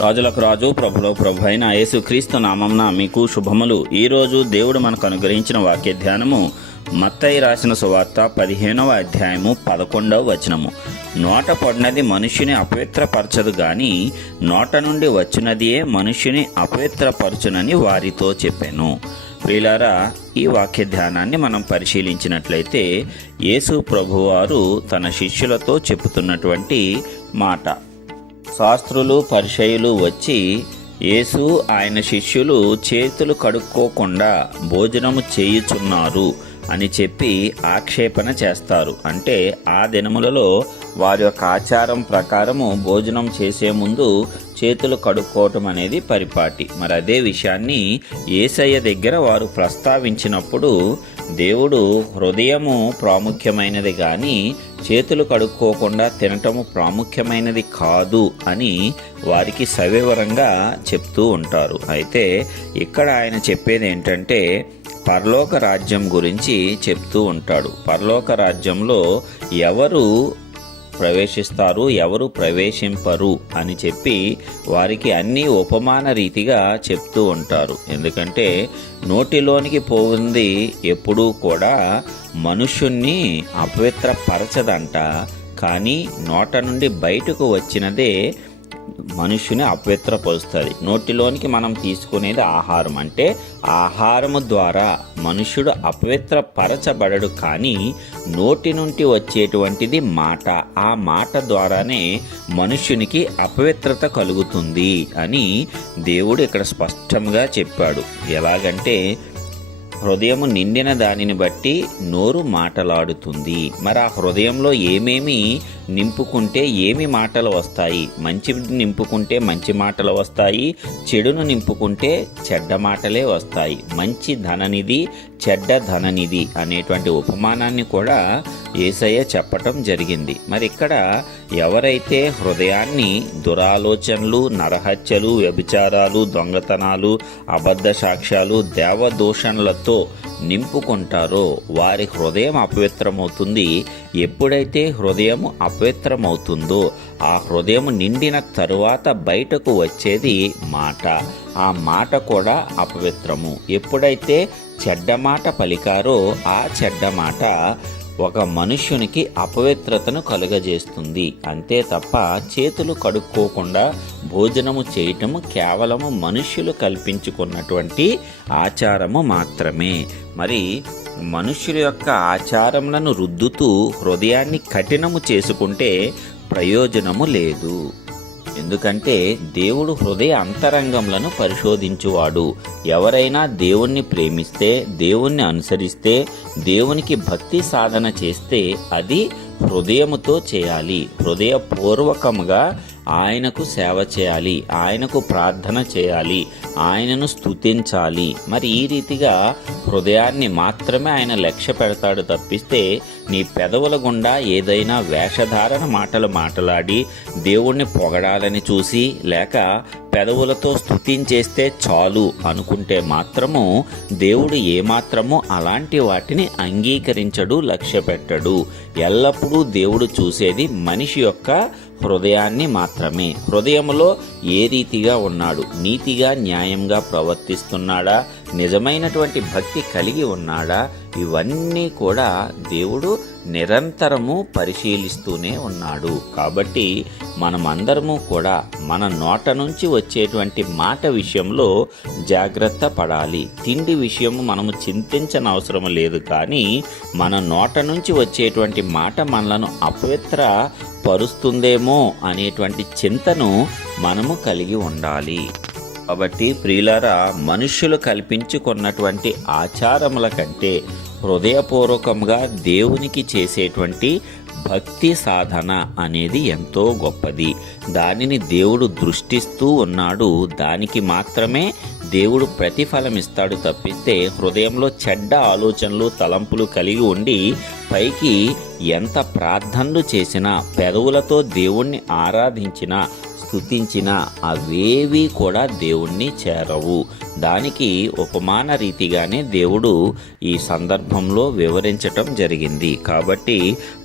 రాజులకు రాజు ప్రభులో ప్రభు అయిన యేసుక్రీస్తు నామంన మీకు శుభములు. ఈరోజు దేవుడు మనకు అనుగ్రహించిన వాక్య ధ్యానము మత్తయి రాసిన సువార్త 15వ అధ్యాయము 11వ వచనము. నోట పడినది మనుష్యుని అపవిత్రపరచదు గాని నోట నుండి వచ్చినదియే మనుష్యుని అపవిత్రపరచునని వారితో చెప్పాను. ప్రియులారా, ఈ వాక్య ధ్యానాన్ని మనం పరిశీలించినట్లయితే యేసు ప్రభువారు తన శిష్యులతో చెబుతున్నటువంటి మాట. శాస్త్రులు పరిసయ్యులు వచ్చి యేసు ఆయన శిష్యులు చేతులు కడుక్కోకుండా భోజనము చేయుచున్నారు అని చెప్పి ఆక్షేపణ చేస్తారు. అంటే ఆ దినములలో వారి యొక్క ఆచారం ప్రకారము భోజనం చేసే ముందు చేతులు కడుక్కోవటం అనేది పరిపాటి. మరి అదే విషయాన్ని యేసయ్య దగ్గర వారు ప్రస్తావించినప్పుడు దేవుడు హృదయము ప్రాముఖ్యమైనది కానీ చేతులు కడుక్కోకుండా తినటము ప్రాముఖ్యమైనది కాదు అని వారికి సవివరంగా చెప్తూ ఉంటారు. అయితే ఇక్కడ ఆయన చెప్పేది ఏంటంటే పరలోక రాజ్యం గురించి చెప్తూ ఉంటాడు. పరలోక రాజ్యంలో ఎవరు ప్రవేశిస్తారు, ఎవరు ప్రవేశింపరు అని చెప్పి వారికి అన్ని ఉపమాన రీతిగా చెప్తూ ఉంటారు. ఎందుకంటే నోటిలోనికి పోయింది ఎప్పుడూ కూడా మనుష్యుణ్ణి అపవిత్రపరచదంట, కానీ నోట నుండి బయటకు వచ్చినదే మనుష్యుని అపవిత్రపరుస్తుంది. నోటిలోనికి మనం తీసుకునేది ఆహారం, అంటే ఆహారము ద్వారా మనుష్యుడు అపవిత్రపరచబడడు, కానీ నోటి నుండి వచ్చేటువంటిది మాట. ఆ మాట ద్వారానే మనుష్యునికి అపవిత్రత కలుగుతుంది అని దేవుడు ఇక్కడ స్పష్టంగా చెప్పాడు. ఎలాగంటే హృదయము నిండిన దానిని బట్టి నోరు మాటలాడుతుంది. మరి ఆ హృదయంలో ఏమేమి నింపుకుంటే ఏమి మాటలు వస్తాయి? మంచి నింపుకుంటే మంచి మాటలు వస్తాయి, చెడును నింపుకుంటే చెడ్డ మాటలే వస్తాయి. మంచి ధననిధి, చెడ్డ ధననిధి అనేటువంటి ఉపమానాన్ని కూడా యేసయ్య చెప్పటం జరిగింది. మరి ఇక్కడ ఎవరైతే హృదయాన్ని దురాలోచనలు, నరహత్యలు, వ్యభిచారాలు, దొంగతనాలు, అబద్ధ సాక్ష్యాలు, దేవదూషణలతో నింపుకుంటారో వారి హృదయం అపవిత్రమవుతుంది. ఎప్పుడైతే హృదయము అపవిత్రమవుతుందో ఆ హృదయం నిండిన తరువాత బయటకు వచ్చేది మాట. ఆ మాట కూడా అపవిత్రము. ఎప్పుడైతే చెడ్డ మాట పలికారో ఆ చెడ్డ మాట ఒక మనుష్యునికి అపవిత్రతను కలుగజేస్తుంది. అంతే తప్ప చేతులు కడుక్కోకుండా భోజనము చేయటము కేవలము మనుష్యులు కల్పించుకున్నటువంటి ఆచారము మాత్రమే. మరి మనుష్యుల యొక్క ఆచారములను రుద్దుతూ హృదయాన్ని కఠినము చేసుకుంటే ప్రయోజనము లేదు. ఎందుకంటే దేవుడు హృదయ అంతరంగములను పరిశోధించువాడు. ఎవరైనా దేవుణ్ణి ప్రేమిస్తే, దేవుణ్ణి అనుసరిస్తే, దేవునికి భక్తి సాధన చేస్తే అది హృదయముతో చేయాలి. హృదయపూర్వకముగా ఆయనకు సేవ చేయాలి, ఆయనకు ప్రార్థన చేయాలి, ఆయనను స్తుతించాలి. మరి ఈ రీతిగా హృదయాన్ని మాత్రమే ఆయన లక్ష్య పెడతాడు తప్పిస్తే నీ పెదవుల గుండా ఏదైనా వేషధారణ మాటలు మాట్లాడి దేవుణ్ణి పొగడాలని చూసి, లేక పెదవులతో స్తుతించేస్తే చాలు అనుకుంటే మాత్రము దేవుడు ఏమాత్రము అలాంటి వాటిని అంగీకరించడు, లక్ష్య పెట్టడు. ఎల్లప్పుడూ దేవుడు చూసేది మనిషి యొక్క హృదయాన్ని మాత్రమే. హృదయములో ఏ రీతిగా ఉన్నాడు, నీతిగా న్యాయంగా ప్రవర్తిస్తున్నాడా, నిజమైనటువంటి భక్తి కలిగి ఉన్నాడా, ఇవన్నీ కూడా దేవుడు నిరంతరము పరిశీలిస్తూనే ఉన్నాడు. కాబట్టి మనమందరము కూడా మన నోట నుంచి వచ్చేటువంటి మాట విషయంలో జాగ్రత్త పడాలి. తిండి విషయము మనము చింతించనవసరం లేదు, కానీ మన నోట నుంచి వచ్చేటువంటి మాట మనలను అపవిత్ర పరుస్తుందేమో అనేటువంటి చింతను మనము కలిగి ఉండాలి. కాబట్టి ప్రియులారా, మనుష్యులు కల్పించుకున్నటువంటి ఆచారముల కంటే హృదయపూర్వకంగా దేవునికి చేసేటువంటి భక్తి సాధన అనేది ఎంతో గొప్పది. దానిని దేవుడు దృష్టిస్తూ ఉన్నాడు. దానికి మాత్రమే దేవుడు ప్రతిఫలం ఇస్తాడు తప్పిస్తే హృదయంలో చెడ్డ ఆలోచనలు, తలంపులు కలిగి ఉండి పైకి ఎంత ప్రార్థనలు చేసినా, పెదవులతో దేవుణ్ణి ఆరాధించినా, స్తుతించిన అవేవి కూడా దేవుణ్ణి చేరవు. దానికి ఉపమాన రీతిగానే దేవుడు ఈ సందర్భంలో వివరించటం జరిగింది. కాబట్టి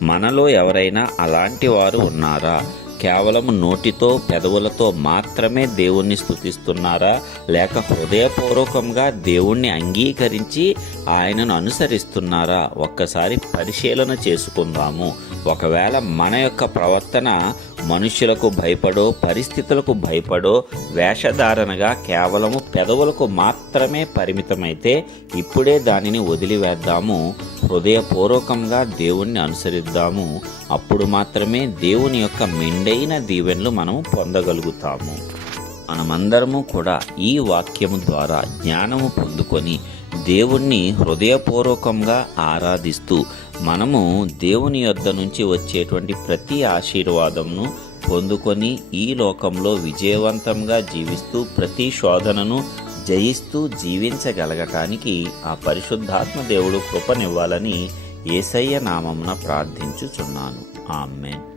మనలో ఎవరైనా అలాంటి వారు ఉన్నారా? కేవలం నోటితో పెదవులతో మాత్రమే దేవుణ్ణి స్తుతిస్తున్నారా, లేక హృదయపూర్వకంగా దేవుణ్ణి అంగీకరించి ఆయనను అనుసరిస్తున్నారా? ఒక్కసారి పరిశీలన చేసుకుందాము. ఒకవేళ మన యొక్క ప్రవర్తన మనుష్యులకు భయపడో, పరిస్థితులకు భయపడో, వేషధారణగా కేవలము పెదవులకు మాత్రమే పరిమితమైతే ఇప్పుడే దానిని వదిలివేద్దాము. హృదయపూర్వకంగా దేవుణ్ణి అనుసరిద్దాము. అప్పుడు మాత్రమే దేవుని యొక్క మెండైన దీవెనలు మనము పొందగలుగుతాము. మనమందరము కూడా ఈ వాక్యము ద్వారా జ్ఞానము పొందుకొని దేవుణ్ణి హృదయపూర్వకంగా ఆరాధిస్తూ మనము దేవుని యొద్ద నుంచి వచ్చేటువంటి ప్రతి ఆశీర్వాదమును పొందుకొని ఈ లోకంలో విజయవంతంగా జీవిస్తూ ప్రతి శోధనను జయిస్తూ జీవించగలగటానికి ఆ పరిశుద్ధాత్మ దేవుడు కృపనివ్వాలని యేసయ్య నామమున ప్రార్థించుచున్నాను. ఆమేన్.